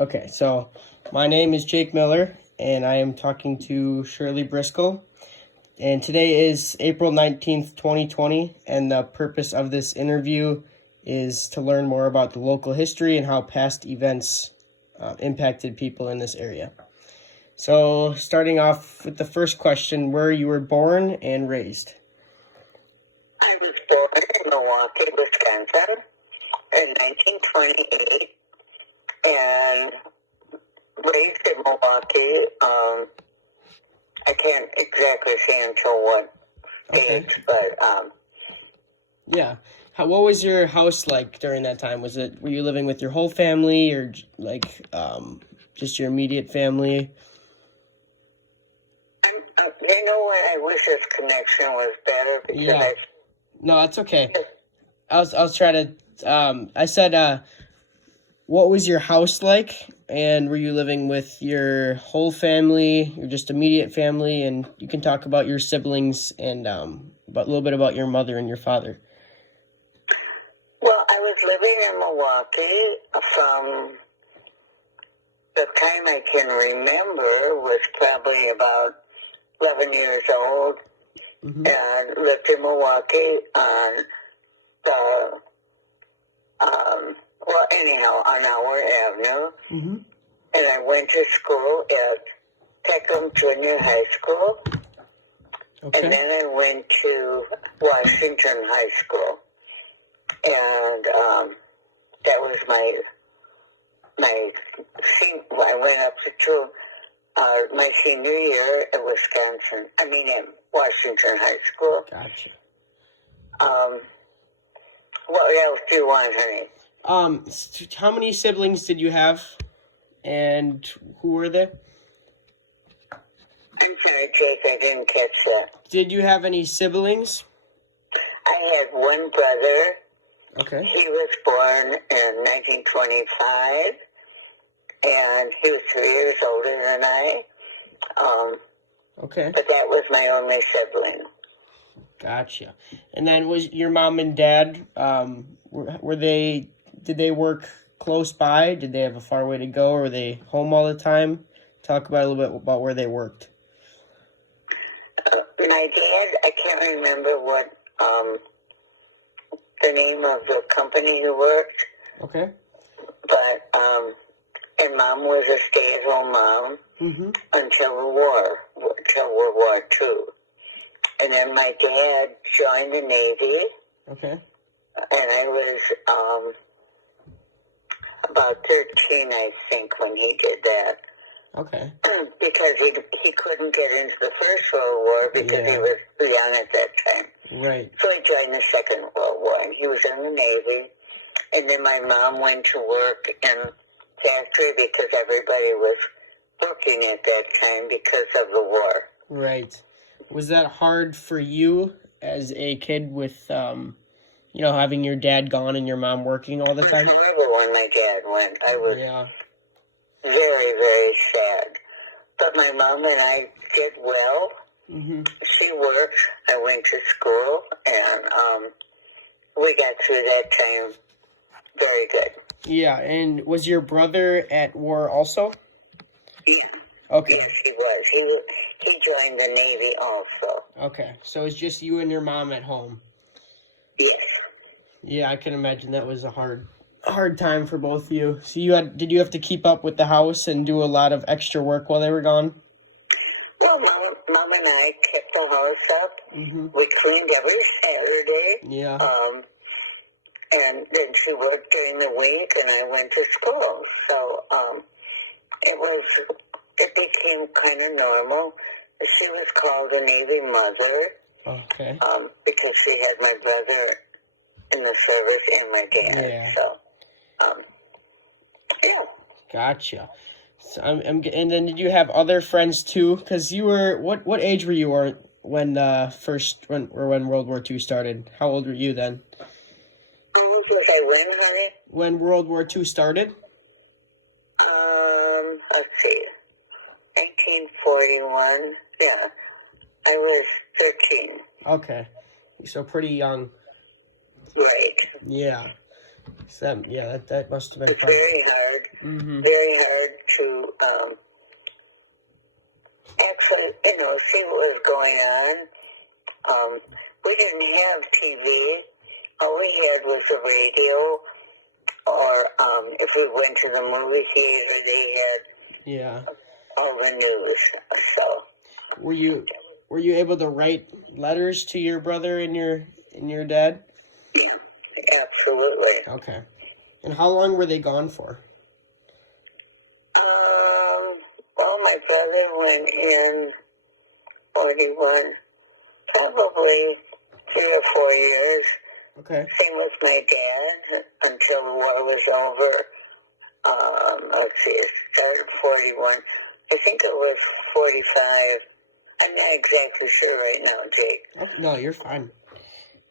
Okay, so my name is Jake Miller, and I am talking to Shirley Brisgal. And today is April 19th, 2020, and the purpose of this interview is to learn more about the local history and how past events impacted people in this area. So, starting off with the first question, where you were born and raised? I was born in Milwaukee, Wisconsin in 1928 and raised in Milwaukee. I can't exactly say until what age, but Yeah. What was your house like during that time? Were you living with your whole family or just your immediate family? you know what? I wish this connection was better because Yeah. No, that's okay. I was trying to. I said, what was your house like, and were you living with your whole family, your just immediate family, and you can talk about your siblings and but a little bit about your mother and your father. Well, I was living in Milwaukee from the time I can remember was probably about 11 years old, and lived in Milwaukee on the, on Howard Avenue. And I went to school at Peckham Junior High School. Okay. And then I went to Washington High School. And that was I went up to my senior year at in Washington High School. Gotcha. What else do you want, honey? How many siblings did you have, and who were they? I'm sorry, Jake, I didn't catch that. Did you have any siblings? I had one brother. Okay. He was born in 1925, and he was 3 years older than I. Okay. But that was my only sibling. Gotcha. And then was your mom and dad, did they work close by? Did they have a far way to go, or were they home all the time? Talk about a little bit about where they worked. My dad, I can't remember what the name of the company he worked. Okay. But, and Mom was a stay-at-home mom until World War II. And then my dad joined the Navy. Okay. And I was about 13, I think, when he did that. Okay. Because he couldn't get into the First World War because he was too young at that time. Right. So he joined the Second World War, and he was in the Navy. And then my mom went to work in factory because everybody was working at that time because of the war. Right. Was that hard for you as a kid with, having your dad gone and your mom working all the time? I remember when my dad went. I was very, very sad. But my mom and I did well. She worked. I went to school, and we got through that time very good. Yeah, and was your brother at war also? Yeah. Okay. Yes, he was. He joined the Navy also. Okay, so it's just you and your mom at home. Yes. Yeah, I can imagine that was a hard time for both of you. So did you have to keep up with the house and do a lot of extra work while they were gone? Well, Mom and I kept the house up. We cleaned every Saturday. Yeah. And then she worked during the week, and I went to school. So it became kind of normal. She was called a Navy mother. Okay. Because she had my brother in the service and my dad. Yeah. So, yeah. Gotcha. So and then did you have other friends too? Because you were what age were you when World War II started? How old were you then? How old was I when, honey? When World War II started? Let's see. 1941. Yeah. I was 13. Okay. So pretty young. Right. Yeah. So that must have been It's fun. very hard. Mm-hmm. Very hard to actually, see what was going on. We didn't have TV. All we had was a radio, or if we went to the movie theater, they had all the news. So, were you able to write letters to your brother and your dad? yeah, absolutely. Okay. And how long were they gone for? Well, my brother went in 41, probably 3 or 4 years. Okay. Same with my dad until the war was over. Let's see, it started 41. I think it was 45. I'm not exactly sure right now, Jake. Oh, no, you're fine.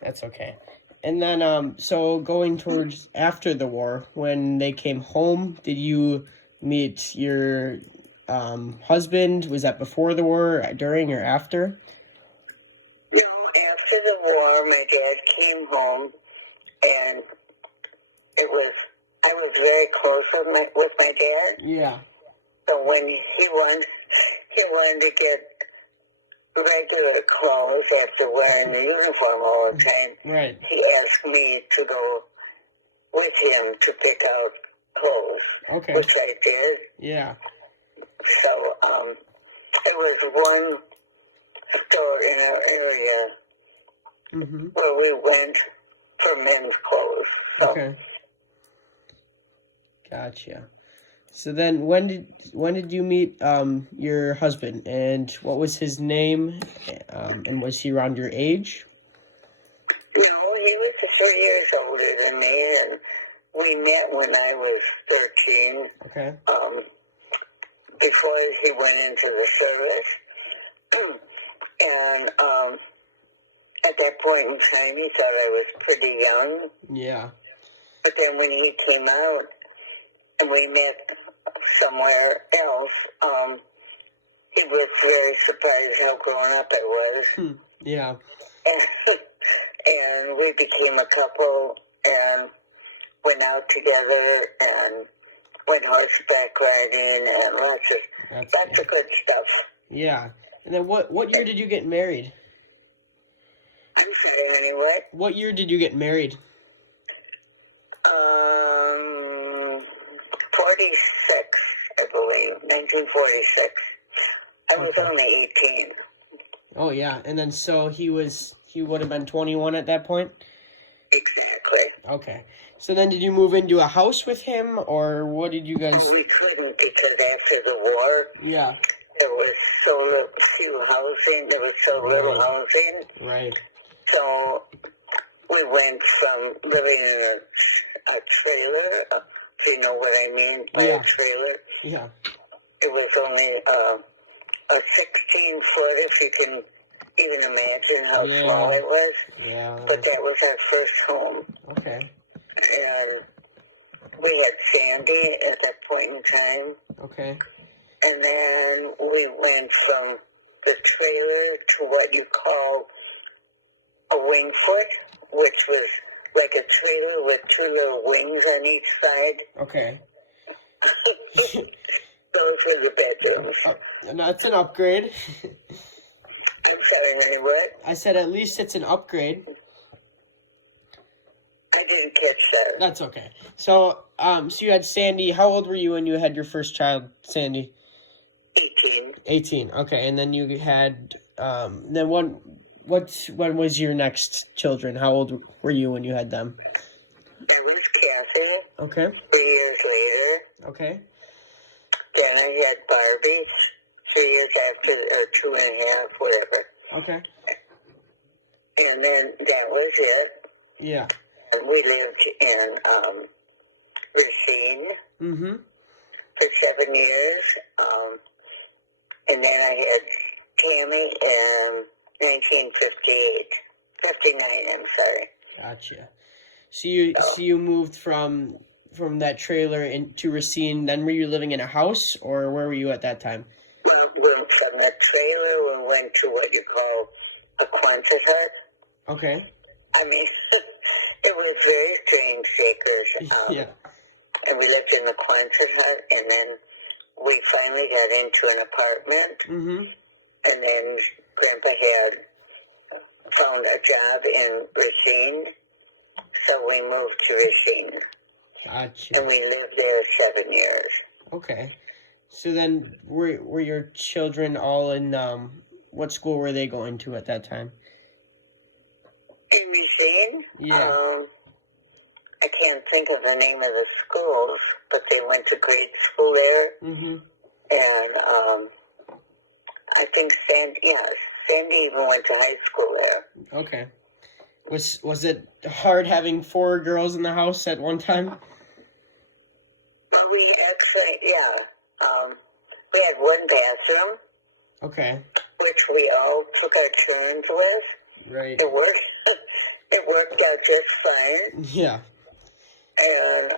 That's okay. And then, so going towards after the war, when they came home, did you meet your husband? Was that before the war, during, or after? No, after the war, my dad came home, and I was very close with my dad. Yeah. So when he wanted to get regular clothes after wearing the uniform all the time, right. He asked me to go with him to pick out clothes, okay. Which I did. Yeah. So it was one store in our area where we went for men's clothes. So. Okay. Gotcha. So then, when did you meet your husband, and what was his name, and was he around your age? No, he was 3 years older than me, and we met when I was 13. Okay. Before he went into the service, and at that point in time, he thought I was pretty young. Yeah. But then when he came out, and we met somewhere else, he was very surprised how grown up I was. Yeah. And we became a couple and went out together and went horseback riding and lots of good stuff. Yeah. And then what year did you get married? I'm sorry, anyway. What year did you get married? 46, I believe, 1946. I was only 18. Oh yeah, and then so he would have been 21 at that point? Exactly. Okay. So then did you move into a house with him, or what did you guys... We couldn't, because after the war, yeah, there was so few housing, there was so little housing. Right. So we went from living in a trailer, if you know what I mean by a trailer. Yeah. It was only a 16-foot, if you can even imagine how small it was. Yeah. But that was our first home. Okay. And we had Sandy at that point in time. Okay. And then we went from the trailer to what you call a wing foot, which was like a trailer with 2 little wings on each side. Okay. Those were the bedrooms. And that's an upgrade. I'm sorry, honey, what? I said at least it's an upgrade. I didn't catch that. That's okay. So, so you had Sandy. How old were you when you had your first child, Sandy? 18. 18. Okay, and then you had then when was your next children? How old were you when you had them? It was Kathy. Okay. 3 years later. Okay. Then I had Barbie 3 years after, or 2.5, whatever. Okay. And then that was it. Yeah. And we lived in Racine for 7 years. And then I had Tammy in 1958. 59, I'm sorry. Gotcha. So you moved from that trailer into Racine. Then were you living in a house, or where were you at that time? We went from the trailer, we went to what you call a Quonset hut. Okay. I mean, It was very strange, Shakers. Yeah. And we lived in the Quonset hut, and then we finally got into an apartment. Mm-hmm. And then Grandpa had found a job in Racine, so we moved to Racine. Gotcha. And we lived there 7 years. Okay. So then, were your children all in, what school were they going to at that time? In Racine? Yeah. I can't think of the name of the schools, but they went to grade school there. Mm-hmm. And I think Sandy even went to high school there. Okay. Was it hard having 4 girls in the house at one time? We actually, we had one bathroom. Okay. Which we all took our turns with. Right. It worked. It worked out just fine. Yeah. And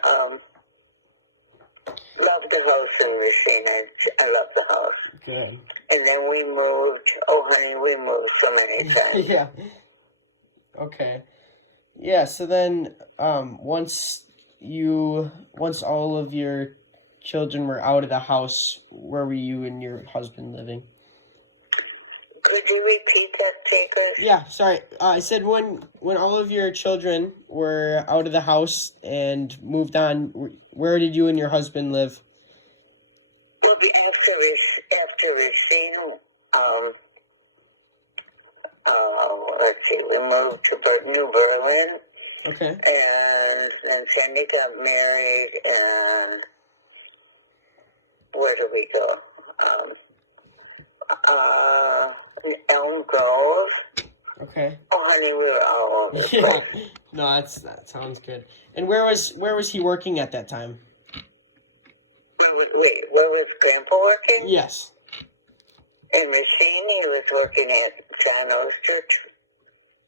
loved the house in Racine. I loved the house. Good. And then we moved. Oh, honey, we moved so many times. Yeah. Okay. Yeah. So then, once all of your children were out of the house, where were you and your husband living? Could you repeat that, Takers? Yeah, sorry. I said when all of your children were out of the house and moved on, where did you and your husband live? Well, after Racine, let's see, we moved to New Berlin. Okay. And then Sandy got married, and where did we go? Elm Grove. Okay. Oh, honey, we were all over the place. No, that sounds good. And where was he working at that time? Wait, where was Grandpa working? Yes. In Racine, he was working at John Oster,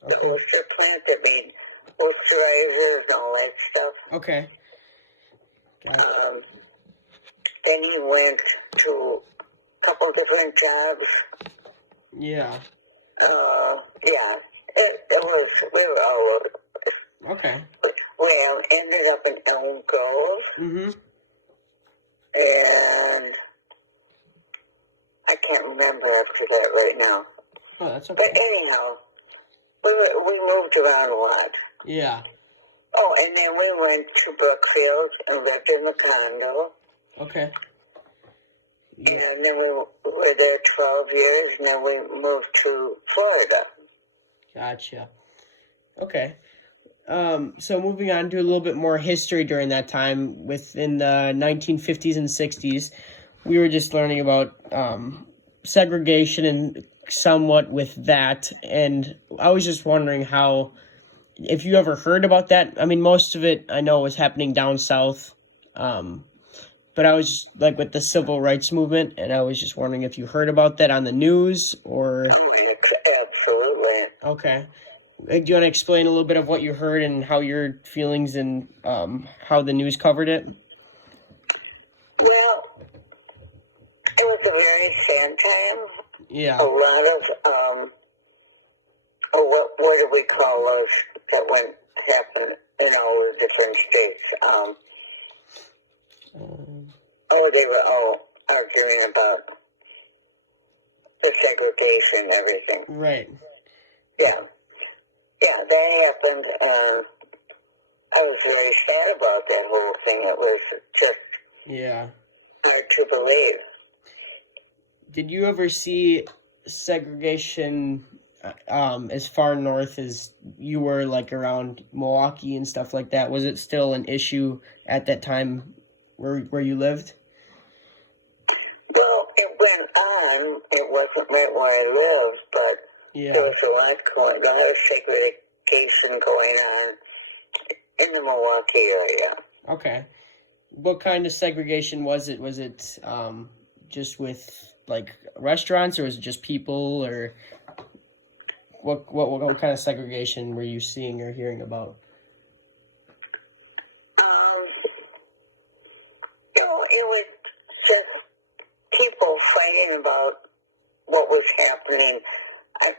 the Oster plant that made moisturizers and all that stuff. Okay. Gotcha. Then he went to a couple different jobs. Yeah. It was, we were all over. Okay. We ended up in Elm Grove. Mm-hmm. And I can't remember after that right now. Oh, that's okay. But anyhow, we moved around a lot. Yeah. Oh, and then we went to Brookfield and lived in the condo. Okay. Yeah. And then we were there 12 years, and then we moved to Florida. Gotcha. Okay. So moving on to a little bit more history during that time, within the 1950s and 60s, we were just learning about segregation and somewhat with that, and I was just wondering if you ever heard about that. I mean, most of it I know was happening down south, but I was just, like, with the civil rights movement, and I was just wondering if you heard about that on the news or... Oh, absolutely. Okay. Do you want to explain a little bit of what you heard and how your feelings and how the news covered it? Well, it was a very sad time. Yeah. A lot of, what do we call those that happened in all the different states? They were all arguing about the segregation and everything. Right. Yeah. Yeah, that happened. I was very sad about that whole thing. It was just hard to believe. Did you ever see segregation as far north as you were, like around Milwaukee and stuff like that? Was it still an issue at that time where you lived? Well, it went on. It wasn't right where I lived, but there was a lot of segregation going on in the Milwaukee area. Okay. What kind of segregation was it? Was it just with, like, restaurants, or was it just people, or what kind of segregation were you seeing or hearing about? It was just people fighting about what was happening. I'm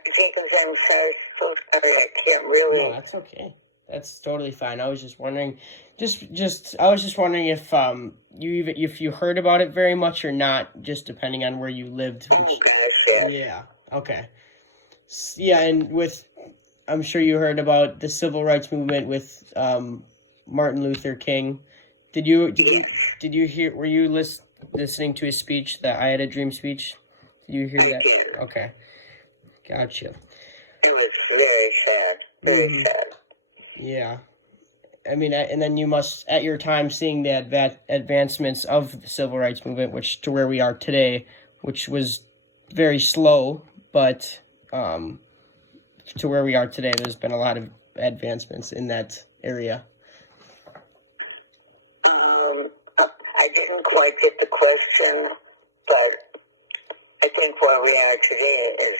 so sorry, I can't really... No, that's okay. That's totally fine. I was just wondering, I was just wondering if if you heard about it very much or not, just depending on where you lived. Oh, gosh, Yeah. Okay. Yeah, and I'm sure you heard about the civil rights movement with Martin Luther King. Did you hear? Were you listening to his speech, the "I Had a Dream" speech? Did you hear that? Okay, gotcha. It was very sad. Very sad. Yeah, I mean, and then you must, at your time, seeing the advancements of the civil rights movement, which to where we are today, which was very slow, but to where we are today, there's been a lot of advancements in that area. I didn't quite get the question, but I think where we are today is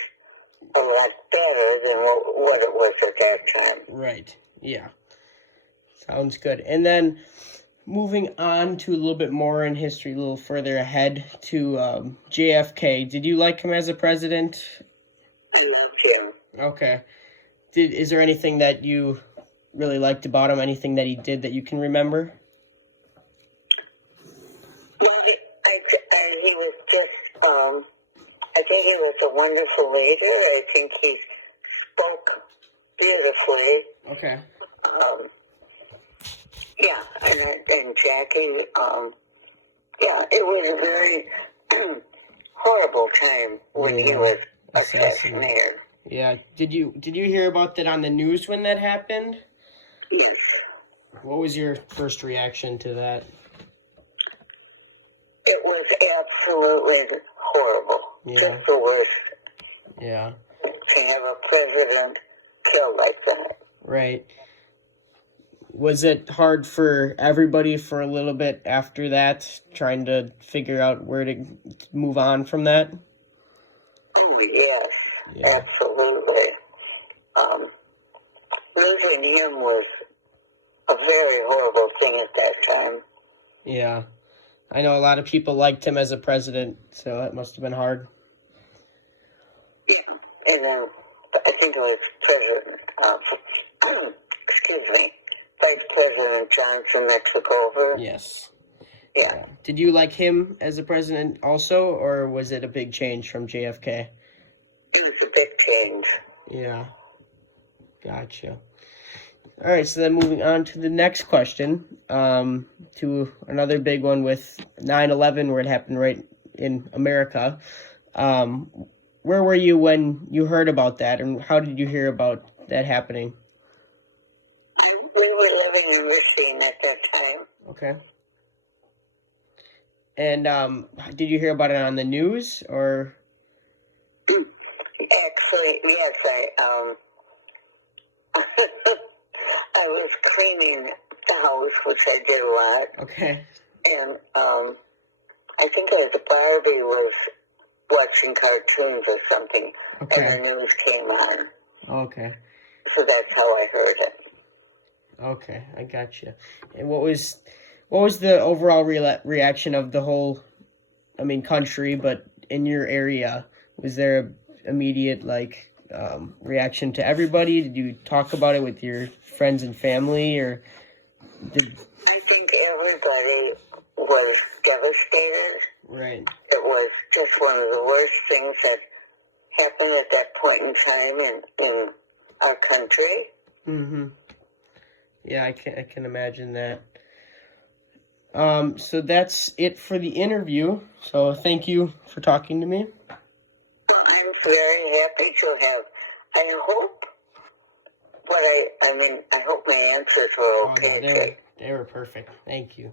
a lot better than what it was at that time. Right. Yeah. Sounds good. And then moving on to a little bit more in history, a little further ahead to JFK. Did you like him as a president? I loved him. Okay. Is there anything that you really liked about him? Anything that he did that you can remember? Well, he was just, I think he was a wonderful leader. I think he spoke beautifully. Okay. Yeah, and Jackie, yeah, it was a very horrible time when he was assassinated. Yeah. Did you hear about that on the news when that happened? Yes. What was your first reaction to that? It was absolutely horrible. Yeah. Just the worst. Yeah. To have a president killed like that. Right. Was it hard for everybody for a little bit after that, trying to figure out where to move on from that? Oh, yes. Yeah. Absolutely. Losing him was a very horrible thing at that time. Yeah. I know a lot of people liked him as a president, so that must have been hard. Yeah. And I think it was Vice President Johnson that took over. Yes. Yeah. Did you like him as a president also, or was it a big change from JFK? It was a big change. Yeah. Gotcha. All right, so then moving on to the next question, to another big one with 9/11, where it happened right in America. Where were you when you heard about that, and how did you hear about that happening? We were living in Michigan at that time. Okay. And did you hear about it on the news, or? Actually, yes, I was cleaning the house, which I did a lot. Okay. And I think Barbie was watching cartoons or something, Okay. and the news came on. Okay. So that's how I heard it. Okay, I gotcha. And what was the overall reaction of the whole, country, but in your area? Was there a immediate reaction to everybody? Did you talk about it with your friends and family, or I think everybody was devastated. Right. It was just one of the worst things that happened at that point in time in our country. Mm-hmm. Yeah, I can imagine that. So that's it for the interview. So thank you for talking to me. I'm very happy to have. I hope, I hope my answers were okay. They were perfect. Thank you.